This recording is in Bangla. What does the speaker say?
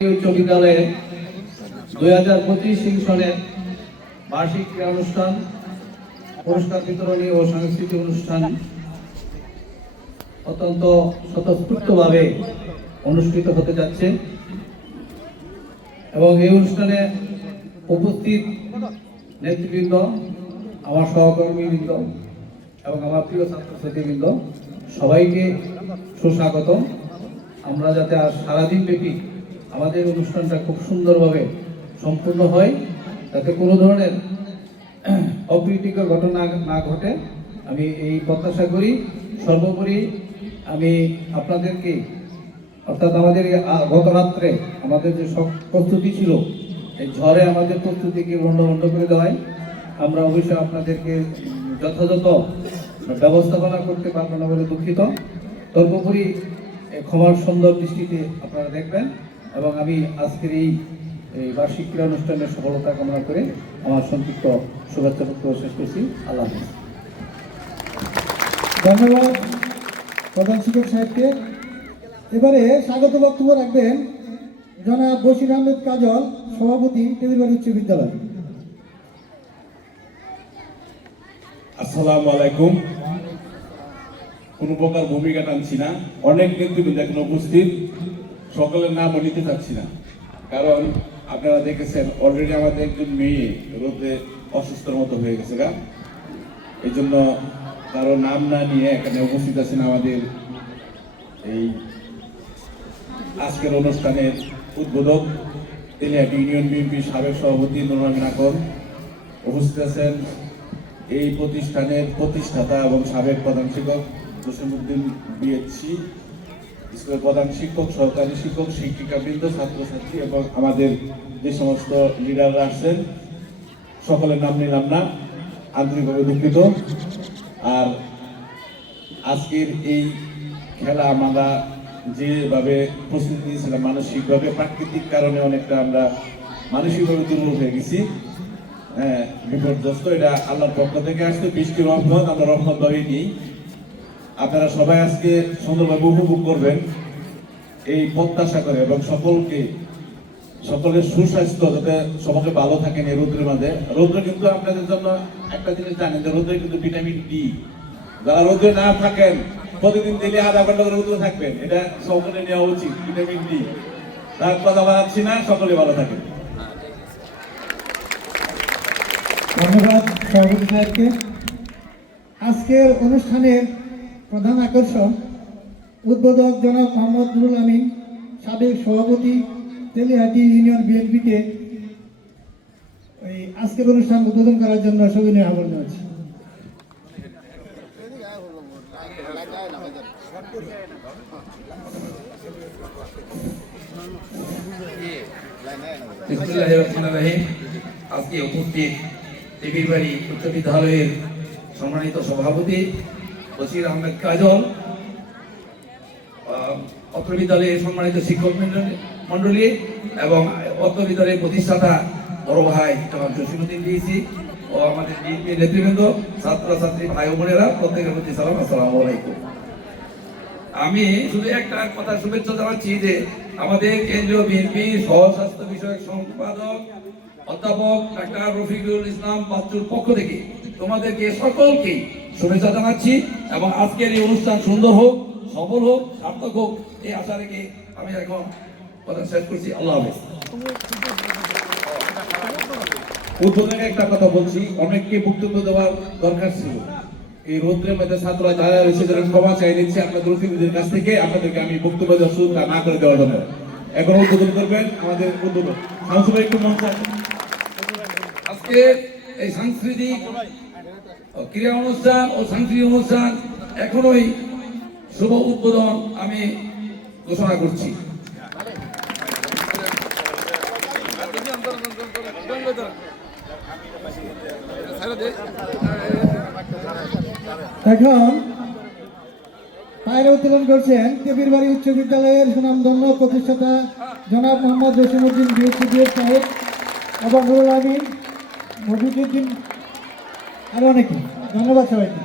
উচ্চ বিদ্যালয়ে 2025 সনের বার্ষিক ক্রীড়া অনুষ্ঠান, পুরস্কার বিতরণী ও সাংস্কৃতিক অনুষ্ঠান অত্যন্ত স্বতঃস্ফূর্তভাবে অনুষ্ঠিত হতে যাচ্ছে এবং এই অনুষ্ঠানে উপস্থিত নেতৃবৃন্দ, আমার সহকর্মীবৃন্দ এবং আমার প্রিয় ছাত্রছাত্রীবৃন্দ সবাইকে সুস্বাগত। আমরা যাতে আর সারাদিন ব্যাপী আমাদের অনুষ্ঠানটা খুব সুন্দরভাবে সম্পূর্ণ হয়, যাতে কোনো ধরনের অপ্রীতিকর ঘটনা না ঘটে, আমি এই প্রত্যাশা করি। সর্বোপরি আমি আপনাদেরকে, অর্থাৎ আমাদের গত রাত্রে আমাদের যে সব প্রস্তুতি ছিল, এই ঝড়ে আমাদের প্রস্তুতিকে ভণ্ড করে দেওয়ায় আমরা অবশ্যই আপনাদেরকে যথাযথ ব্যবস্থাপনা করতে পারবো না বলে দুঃখিত। সর্বোপরি ক্ষমার সুন্দর দৃষ্টিতে আপনারা দেখবেন এবং আমি আজকের এই বার্ষিক ক্রীড়া অনুষ্ঠানের সফলতা কামনা করে আমার সংক্ষিপ্ত শুভেচ্ছা বক্তব্য শেষ করছি। আল্লাহ হাফেজ। ধন্যবাদ প্রধান শিক্ষক সাহেবকে। এবারে স্বাগত বক্তব্য রাখবেন জনাব বশির আহমেদ কাজল, সভাপতি টেবিলবাড়ি উচ্চ বিদ্যালয়। আসসালামু আলাইকুম। কোনো প্রকার ভূমিকা টানছি না, অনেক নেতৃবৃন্দ এখন উপস্থিত, সকলের নাম নিতে চাচ্ছি না, কারণ আপনারা দেখেছেন অলরেডি আমাদের একজন মেয়ে রোদে অসুস্থর মতো হয়ে গেছে গা। এই জন্য কারো নাম না নিয়ে এখানে উপস্থিত আছেন আমাদের এই আজকের অনুষ্ঠানের উদ্বোধক তেলিয়াটি ইউনিয়ন বিএনপির সাবেক সভাপতি নুরুল আমিন আকন, উপস্থিত আছেন এই প্রতিষ্ঠানের প্রতিষ্ঠাতা এবং সাবেক প্রধান শিক্ষক জসিমউদ্দিন বিএসসি, স্কুলের প্রধান শিক্ষক, সহকারী শিক্ষক, শিক্ষিকাবৃন্দ, ছাত্রছাত্রী এবং আমাদের যে সমস্ত লিডাররা আসছেন, সকলের নাম নিলাম না, আন্তরিকভাবে দুঃখিত। আর আজকের এই খেলা আমরা যেভাবে প্রস্তুতি নিয়েছিলাম, মানসিকভাবে প্রাকৃতিক কারণে অনেকটা আমরা মানসিকভাবে দুর্বল হয়ে গেছি, বিপর্যস্ত। এটা আল্লাহর পক্ষ থেকে আসছে, বৃষ্টির রহমত, আমরা রহমত ভাবেই নিই। আপনারা সবাই আজকে সুন্দরভাবে উপভোগ করবেন এই প্রত্যাশা করে, এবং সকলের সুস্বাস্থ্য যাতে সকলে ভালো থাকেন এই রৌদ্রের মাঝে। রৌদ্র কিন্তু আপনাদের জন্য একটা জিনিস জানেন যে রৌদ্রে কিন্তু ভিটামিন ডি, যারা রৌদ্রে না থাকেন প্রতিদিন দিলে আধা ঘন্টা করে রৌদ্রে থাকবেন, এটা সকলে নেওয়া উচিত, ভিটামিন ডি। তার কথা বাড়াচ্ছি না, সকলে ভালো থাকেন। ধন্যবাদ সভাপতি সাহেবকে। আজকের অনুষ্ঠানের প্রধান আকর্ষণ উদ্বোধক জনাব মোহাম্মদ নুরুল আমিন, সাবেক সভাপতি তেলিহাটি ইউনিয়ন বিএনপিকে আজকের অনুষ্ঠান উদ্বোধন করার জন্য সবিনয় আহ্বান জানাচ্ছি। আজকে উপস্থিত টেবিলবাড়ি উচ্চ বিদ্যালয়ের সম্মানিত সভাপতি বশির আহমেদ কাজল, অত্র বিদ্যালয়ের সম্মানিত শিক্ষক মন্ডলী এবং অত্র বিদ্যালয়ের প্রতিষ্ঠাতা বড় ভাই জনাব জসিমউদ্দিন বিএসসি ও আমাদের বিএনপি নেতৃবৃন্দ, ছাত্রছাত্রী ভাই ও বোনেরা, প্রত্যেকের প্রতি সালাম, আসসালামু আলাইকুম। আমি শুধু একটা কথা শুভেচ্ছা জানাচ্ছি যে আমাদের কেন্দ্রীয় বিএনপি সহস্বাস্থ্য বিষয়ক সম্পাদক অধ্যাপক ডাক্তার রফিকুল ইসলাম বাচ্চুর পক্ষ থেকে তোমাদেরকে সকলকে শুভেচ্ছা জানাচ্ছি এবং আজকের এই অনুষ্ঠান সুন্দর হোক, সফল হোক, সার্থক হোক, এই আশা রেখে আমি এখন কথা শেষ করছি। আল্লাহ হাফেজ। উদ্বোধনে একটা কথা বলছি, অনেককে বক্তব্য দেওয়ার দরকার ছিল, এই রৌদ্রের মধ্যে ছাত্ররা যারা রয়েছে যারা ক্ষমা চাই নিচ্ছে আপনাদের অতিথিদের কাছ থেকে, আপনাদেরকে আমি বক্তব্য দেওয়ার সুযোগ না করে দেওয়ার জন্য। এখন উদ্বোধন করবেন আমাদের উদ্বোধক শামসুল ভাই, একটু মঞ্চে আজকে এই সাংস্কৃতিক ক্রীড়া অনুষ্ঠান ও সাংস্কৃতিক অনুষ্ঠান এখনোই শুভ উদ্বোধন আমি ঘোষণা করছি। এখন পায়রা উত্তোলন করছেন টেবিলবাড়ি উচ্চ বিদ্যালয়ের সুনামধন্য প্রতিষ্ঠাতা জনাব মোহাম্মদ জসিমউদ্দিন বিএসসি সাহেব এবং নুরুল আমিন, মফিজউদ্দিন, আরো অনেকে। ধন্যবাদ সবাইকে।